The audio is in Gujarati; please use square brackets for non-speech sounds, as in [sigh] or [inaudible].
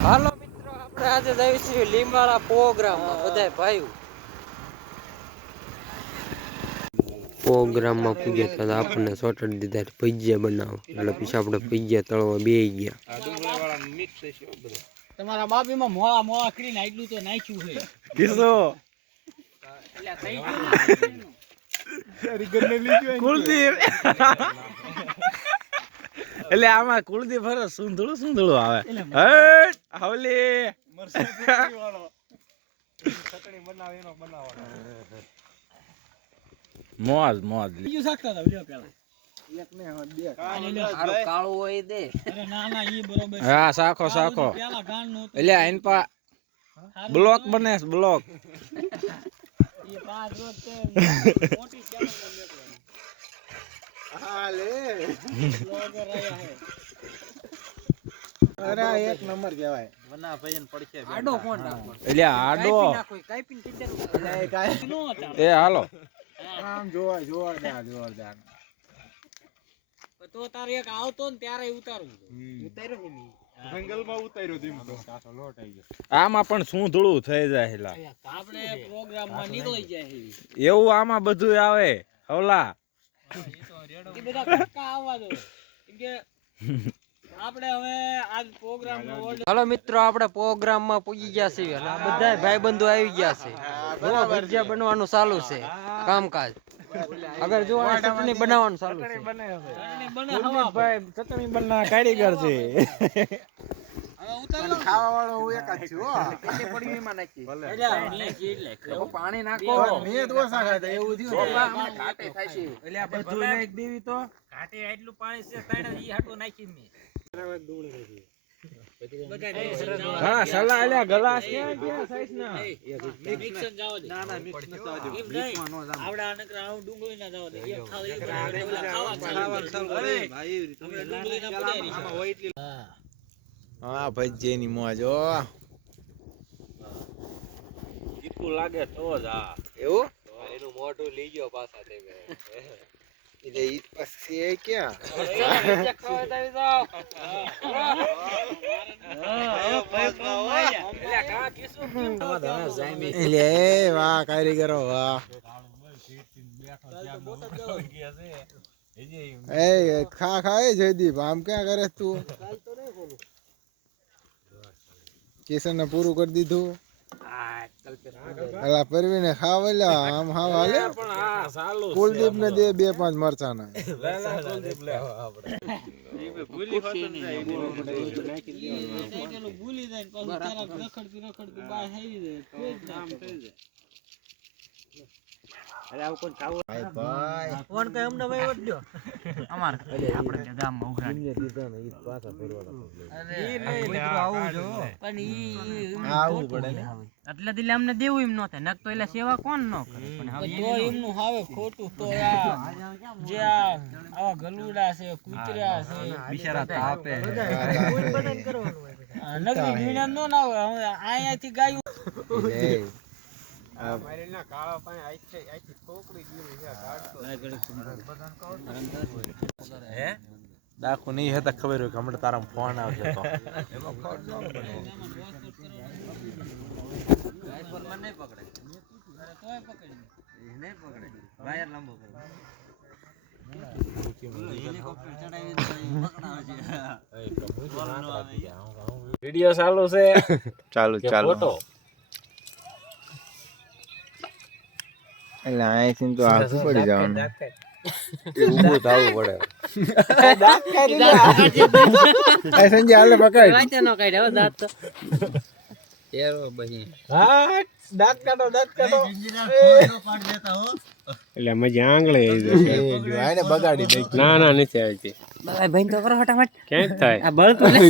હાલો મિત્રો આપણે આજે જઈશું લીમવાળા પ્રોગ્રામમાં બધાય ભાઈઓ. પ્રોગ્રામમાં પૂજ્યા હતા આપણને સોટડ દીધા પૈજ્યા બનાવો. એટલે પછી આપણે પૈજ્યા તળવા બે ગયા. તમારા બાબીમાં મોળા મોળા કરીને આટલું તો નાખ્યું છે. કિસ્સો. કુલદીપ એટલે આમાં કુલદીપ હરે સુંદળું સુંદળું આવે. હટ હાવલી મોજ મોજ. બીજું શાકતા હતા લ્યો પેલા. હોય દે. અરે ના ના ઈ બરોબર છે. હા સાખો સાખો એટલે આઈન પા બ્લોક બને બ્લોક [laughs] ઈ પાંચ રોજ તે મોટી channel માં મેકવાનું. Blogger રહ્યા હે. આડો કોણ રાખો. એટલે આડો કાપી નાખો કાપીને ટીચર નો હતા. એ હાલો. તો તારે એક આવતો ને ત્યારે ઉતારવું ઉતાર્યો ને આમાં પણ સુંધળું થઈ જાય હેલા આપણે પ્રોગ્રામ નીકળી જાય એવું. આમાં બધું આવે હવલા. એ બધા કક્કા આવવા દો. કે આપણે હવે આજ પ્રોગ્રામ નો order મિત્રો આપણે પ્રોગ્રામમાં પૂગી ગયા છીએ. અને આ બધા ભાઈબંધો આવી ગયા છે. જો ભજીયા બનવાનું ચાલુ છે કામકાજ. અગર જો આ ચટણી બનાવવાનું ચાલુ છે. ચટણી બને હવા ભાઈ ચટણી બનના કારીગર છે. મેં એટલે. પાણી નાખો. એટલે નાખી દેવી તો. હા સલાહ એટલે ગલાસ ક્યાં ગયા સાઈઝ ના મિક્સર જાવ દે. એમ નહીં. આવડા નકરા હું ડુંગળી ના જાવ દે. એક થાળ એક ખાવા ખાવા ચાલુ કરે. અમે ડુંગળી ના પધારી છે. હા ભજીયા ની મોજ ઓ કીકુ લાગે તો જ હા એવું એનું મોઢું લઈ ગયો પાછા તમે એટલે ઈ પછી ક્યાં એટલે વાહ કારીગરો વાહ એ ખા ખાય જયદીપ આમ ક્યાં કરે તું કિશન ને પૂરું કરી દીધું અલા પરવીને ખાવ લ્યા આમ હાવ હાલે કુલદીપ ને દે બે પાંચ મરચા ના ભૂલી જાય ને પાછું જરાક રખડતું રખડતું બહાર આવી જાય. કોઈ જ ના કરે. કોણ કઈ અમને ભાઈ વડ્યો અમાર આપણે કે ગામમાં ઉઘરાણી આવું જો. પણ ઈ આવું પડે. ને એટલે દિલે અમને દેવું એમ ન થાય. નક તો એટલે સેવા કોણ ન કરે? પણ હવે તો એમનું હાવે ખોટું તો આ જે આવા ગલુડા છે કૂતરા છે બિચારા તાપે. આ નકરી વીણા નો ના હોય. હવે અહીંયાથી ગાયું. દાખું નહીં હતા ખબર હોય કે હમણાં તારા ફોન આવશે તો. તોય પકડી નહીં પકડે. વાયર લાંબો વિડિયો ચાલુ છે. ચાલુ ચાલુ. એટલે અહીંથી તો આખું પડી જવાનું. ઊભું થવું પડે. સંજય હાલે પકડ. વાંચે ન કાઢે હવે દાંત તો. એરો બહી હા દાંત કાઢો દાંત કાઢો. એટલે મજા આંગળે આને બગાડી દે ના ના નથી આવી ભાઈ ભાઈ તો કરો ફટાફટ. ક્યાંક થાય. આ બળ તો લે